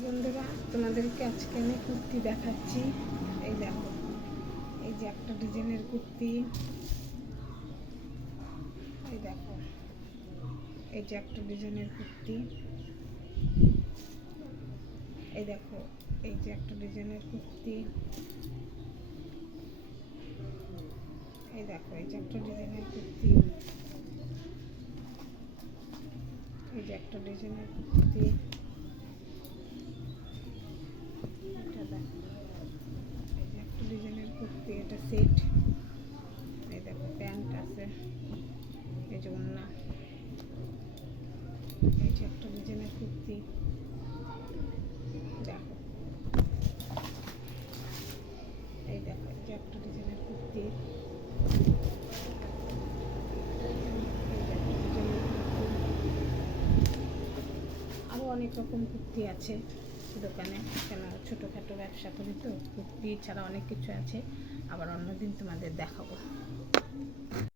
বন্ধুরা, তোমাদেরকে আজকে আমি কুর্তি দেখাচ্ছি। এই দেখো, এই যে একটা ডিজাইনের কুর্তি। এই দেখো, এই যে একটা ডিজাইনের কুর্তি। এই দেখো, এই যে একটা ডিজাইনের কুর্তি। এই দেখো, এই যে একটা ডিজাইনের কুর্তি। এই যে একটা ডিজাইনের কুর্তি। এটা দেখো, এই যে একটা ডিজাইনের কুর্তি, এটা সেট। এই দেখো, প্যান্ট আছে, এই যে ওড়না। এই যে একটা ডিজাইনের কুর্তি, দেখো। এই দেখো, এই যে একটা ডিজাইনের কুর্তি। আরও অনেক রকম কুর্তি আছে দোকানে, কেন ছোটোখাটো ব্যবসা করি তো, কুর্তি ছাড়া অনেক কিছু আছে। আবার অন্যদিন তোমাদের দেখাবো।